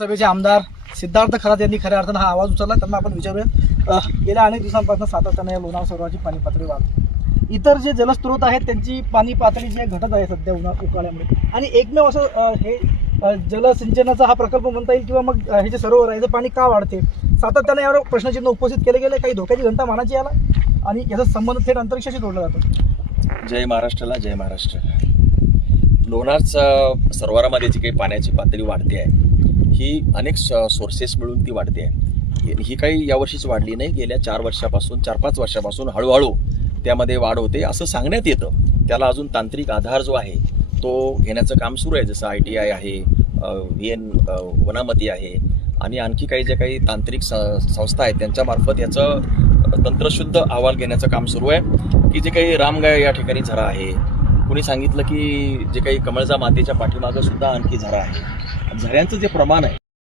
सभेचे आमदार सिद्धार्थ खरात यांनी खऱ्या अर्थानं हा आवाज उचलला. त्यांना आपण विचारूया, गेल्या अनेक दिवसांपासून सातत्याने या लोणावळा सरोवराची पाणी पातळी वाढ, इतर जे जलस्रोत आहेत त्यांची पाणी पातळी जी घटत आहे सध्या उन्हाळ्यामुळे, आणि एकमेव असं हे जलसिंचनाचा हा प्रकल्प म्हणता येईल किंवा मग हे जे सरोवर आहे पाणी का वाढते, सातत्याने यावर प्रश्नचिन्ह उपस्थित केले गेले. काही धोक्याची घंटा मानाची याला, आणि याचा संबंध थेट अंतरिक्षाशी जोडला जातो. जय महाराष्ट्राला जय महाराष्ट्र. लोणार सरोवरामध्ये जी काही पाण्याची पातळी वाढते आहे ही अनेक सोर्सेस मिळून ती वाढते आहे. ही काही यावर्षीच वाढली नाही, गेल्या 4-5 वर्षापासून हळूहळू त्यामध्ये वाढ होते असं सांगण्यात येतं. त्याला अजून तांत्रिक आधार जो आहे तो घेण्याचं काम सुरू आहे. जसं ITI आहे, VN वनामती आहे, आणि आणखी काही जे काही तांत्रिक संस्था आहेत त्यांच्यामार्फत याचं तंत्रशुद्ध अहवाल घेण्याचं काम सुरू आहे. की जे काही रामगाय या ठिकाणी झरा आहे, कुणी सांगितलं की जे काही कमळजा मातेच्या पाठीमागं सुद्धा आणखी झरा आहे. झऱ्यांचं जे प्रमाण आहे